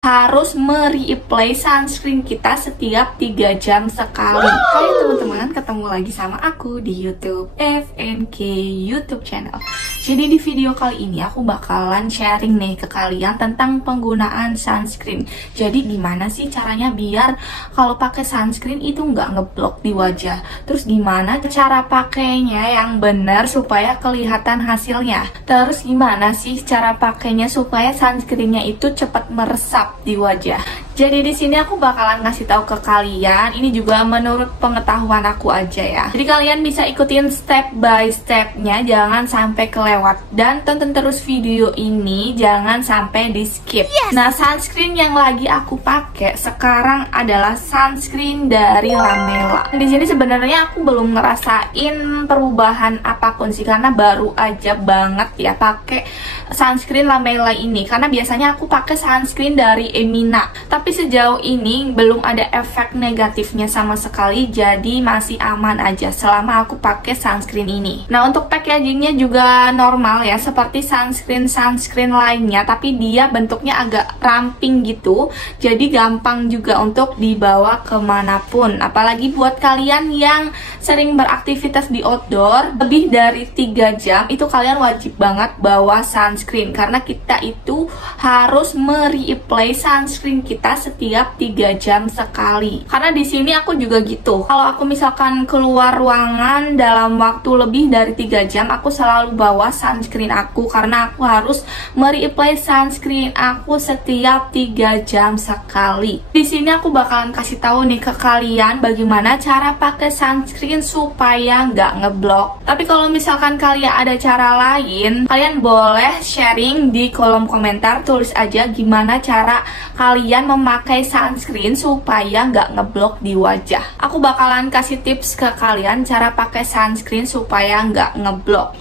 harus mereapply sunscreen kita setiap 3 jam sekali. Hai teman-teman, ketemu lagi sama aku di YouTube FNK YouTube channel. Jadi di video kali ini aku bakalan sharing nih ke kalian tentang penggunaan sunscreen. Jadi gimana sih caranya biar kalau pakai sunscreen itu nggak ngeblok di wajah. Terus gimana cara pakainya yang benar supaya kelihatan hasilnya. Terus gimana sih cara pakainya supaya sunscreennya itu cepat meresap di wajah. Jadi di sini aku bakalan ngasih tahu ke kalian, ini juga menurut pengetahuan aku aja ya. Jadi kalian bisa ikutin step by stepnya, jangan sampai kelewat. Dan tonton terus video ini, jangan sampai di skip. Nah, sunscreen yang lagi aku pakai sekarang adalah sunscreen dari Lamela. Di sini sebenarnya aku belum ngerasain perubahan apapun sih, karena baru aja banget ya pakai sunscreen Lamela ini. Karena biasanya aku pakai sunscreen dari Emina, tapi sejauh ini belum ada efek negatifnya sama sekali, jadi masih aman aja selama aku pakai sunscreen ini. Nah, untuk packagingnya juga normal ya, seperti sunscreen lainnya, tapi dia bentuknya agak ramping gitu, jadi gampang juga untuk dibawa kemanapun. Apalagi buat kalian yang sering beraktivitas di outdoor lebih dari 3 jam, itu kalian wajib banget bawa sunscreen, karena kita itu harus mereapply sunscreen kita setiap 3 jam sekali. Karena di sini aku juga gitu. Kalau aku misalkan keluar ruangan dalam waktu lebih dari 3 jam, aku selalu bawa sunscreen aku, karena aku harus mereapply sunscreen aku setiap 3 jam sekali. Di sini aku bakalan kasih tahu nih ke kalian bagaimana cara pakai sunscreen supaya nggak ngeblok. Tapi kalau misalkan kalian ada cara lain, kalian boleh sharing di kolom komentar, tulis aja gimana cara kalian memakai sunscreen supaya nggak ngeblok di wajah. Aku bakalan kasih tips ke kalian cara pakai sunscreen supaya nggak ngeblok.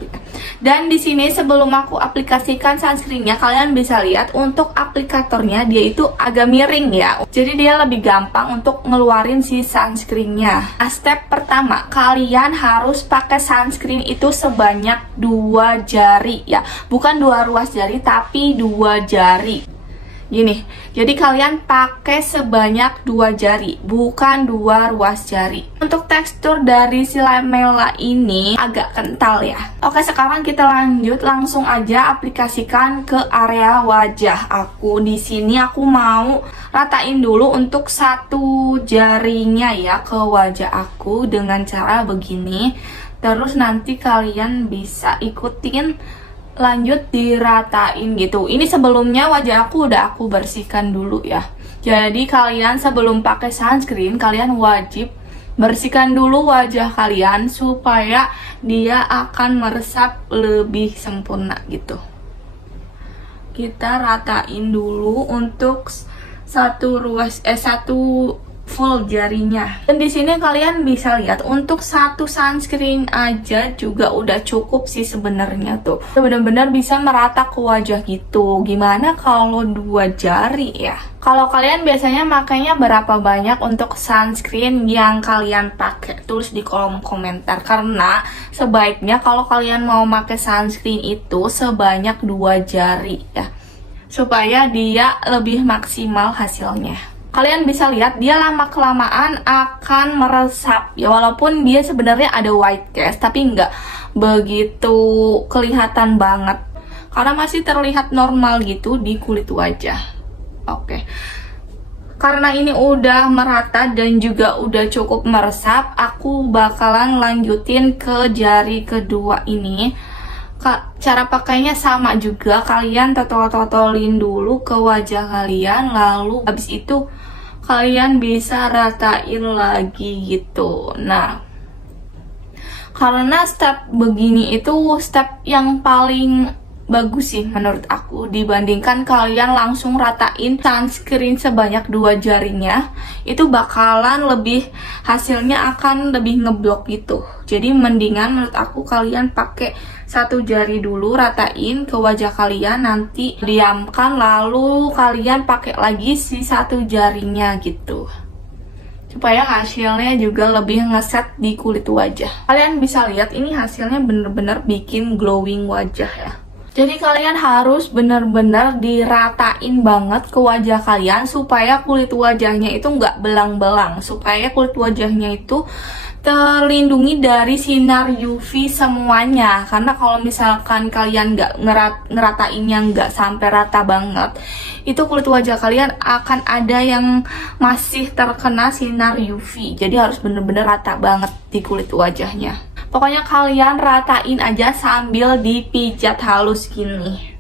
Dan di sini sebelum aku aplikasikan sunscreennya, kalian bisa lihat untuk aplikatornya dia itu agak miring ya. Jadi dia lebih gampang untuk ngeluarin si sunscreennya. Nah, step pertama, kalian harus pakai sunscreen itu sebanyak 2 jari ya. Bukan 2 ruas jari, tapi 2 jari. Gini, jadi kalian pakai sebanyak 2 jari, bukan 2 ruas jari. Untuk tekstur dari si Lamela ini agak kental ya. Oke, sekarang kita lanjut, langsung aja aplikasikan ke area wajah aku. Di sini aku mau ratain dulu untuk 1 jarinya ya ke wajah aku dengan cara begini. Terus nanti kalian bisa ikutin lanjut diratain gitu. Ini sebelumnya wajah aku udah aku bersihkan dulu ya. Jadi kalian sebelum pakai sunscreen, kalian wajib bersihkan dulu wajah kalian supaya dia akan meresap lebih sempurna gitu. Kita ratain dulu untuk satu full jarinya. Dan di sini kalian bisa lihat untuk 1 sunscreen aja juga udah cukup sih sebenarnya tuh. Benar-benar bisa merata ke wajah gitu. Gimana kalau 2 jari ya? Kalau kalian biasanya makanya berapa banyak untuk sunscreen yang kalian pakai? Tulis di kolom komentar, karena sebaiknya kalau kalian mau pakai sunscreen itu sebanyak 2 jari ya, supaya dia lebih maksimal hasilnya. Kalian bisa lihat dia lama-kelamaan akan meresap ya, walaupun dia sebenarnya ada white cast, tapi nggak begitu kelihatan banget karena masih terlihat normal gitu di kulit wajah. Oke, karena ini udah merata dan juga udah cukup meresap, aku bakalan lanjutin ke jari kedua ini. Cara pakainya sama juga, kalian totol-totolin dulu ke wajah kalian, lalu habis itu kalian bisa ratain lagi gitu. Nah, karena step begini itu step yang paling bagus sih menurut aku, dibandingkan kalian langsung ratain sunscreen sebanyak 2 jarinya, itu bakalan lebih, hasilnya akan lebih ngeblok gitu. Jadi mendingan menurut aku kalian pakai 1 jari dulu, ratain ke wajah kalian, nanti diamkan, lalu kalian pakai lagi si 1 jarinya gitu, supaya hasilnya juga lebih ngeset di kulit wajah. Kalian bisa lihat ini hasilnya bener-bener bikin glowing wajah ya. Jadi kalian harus bener-bener diratain banget ke wajah kalian supaya kulit wajahnya itu nggak belang-belang, supaya kulit wajahnya itu terlindungi dari sinar UV semuanya. Karena kalau misalkan kalian nggak ngeratainnya nggak sampai rata banget, itu kulit wajah kalian akan ada yang masih terkena sinar UV. Jadi harus bener-bener rata banget di kulit wajahnya. Pokoknya kalian ratain aja sambil dipijat halus gini.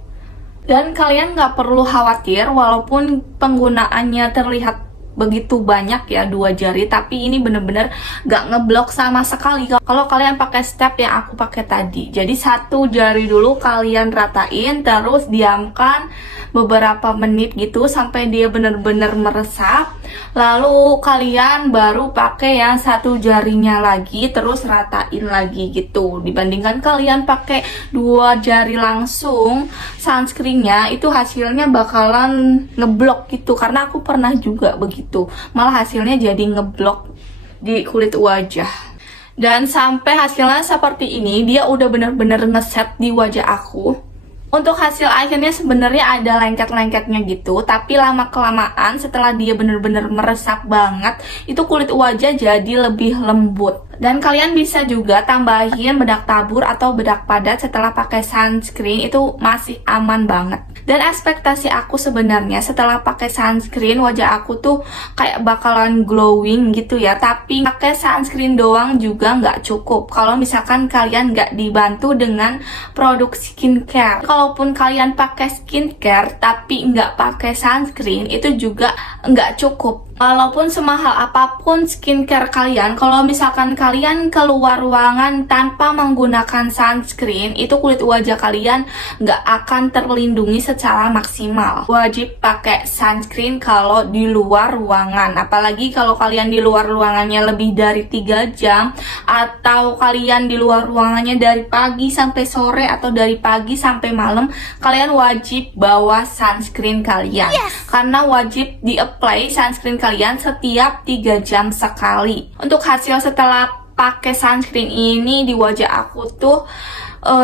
Dan kalian nggak perlu khawatir walaupun penggunaannya terlihat begitu banyak ya 2 jari, tapi ini bener-bener gak ngeblok sama sekali kalau kalian pakai step yang aku pakai tadi. Jadi 1 jari dulu kalian ratain, terus diamkan beberapa menit gitu sampai dia bener-bener meresap, lalu kalian baru pakai yang 1 jarinya lagi terus ratain lagi gitu. Dibandingkan kalian pakai 2 jari langsung, sunscreennya itu hasilnya bakalan ngeblok gitu, karena aku pernah juga begitu, malah hasilnya jadi ngeblok di kulit wajah. Dan sampai hasilnya seperti ini, dia udah bener-bener ngeset di wajah aku. Untuk hasil akhirnya sebenarnya ada lengket-lengketnya gitu, tapi lama-kelamaan setelah dia bener-bener meresap banget, itu kulit wajah jadi lebih lembut. Dan kalian bisa juga tambahin bedak tabur atau bedak padat setelah pakai sunscreen, itu masih aman banget. Dan ekspektasi aku sebenarnya setelah pakai sunscreen wajah aku tuh kayak bakalan glowing gitu ya, tapi pakai sunscreen doang juga nggak cukup kalau misalkan kalian nggak dibantu dengan produk skincare. Kalaupun kalian pakai skincare tapi nggak pakai sunscreen, itu juga nggak cukup. Walaupun semahal apapun skincare kalian, kalau misalkan kalian keluar ruangan tanpa menggunakan sunscreen, itu kulit wajah kalian nggak akan terlindungi secara maksimal. Wajib pakai sunscreen kalau di luar ruangan, apalagi kalau kalian di luar ruangannya lebih dari 3 jam, atau kalian di luar ruangannya dari pagi sampai sore atau dari pagi sampai malam, kalian wajib bawa sunscreen kalian. Karena wajib di-apply sunscreen kalian setiap 3 jam sekali. Untuk hasil setelah pakai sunscreen ini di wajah aku tuh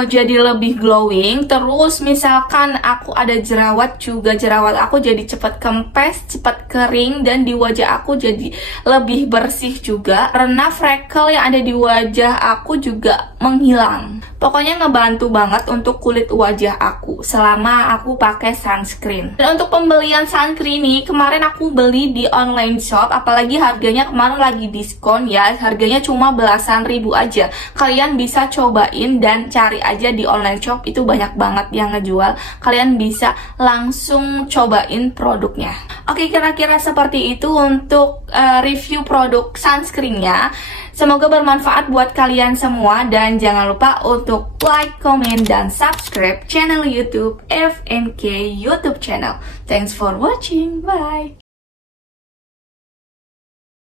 jadi lebih glowing. Terus misalkan aku ada jerawat juga, jerawat aku jadi cepet kempes, cepet kering, dan di wajah aku jadi lebih bersih juga. Karena freckle yang ada di wajah aku juga menghilang. Pokoknya ngebantu banget untuk kulit wajah aku selama aku pakai sunscreen. Dan untuk pembelian sunscreen ini kemarin aku beli di online shop, apalagi harganya kemarin lagi diskon ya, harganya cuma belasan ribu aja. Kalian bisa cobain dan cari aja di online shop, itu banyak banget yang ngejual. Kalian bisa langsung cobain produknya. Oke, kira-kira seperti itu untuk review produk sunscreennya. Semoga bermanfaat buat kalian semua, dan jangan lupa untuk like, comment, dan subscribe channel YouTube FNK YouTube channel. Thanks for watching. Bye.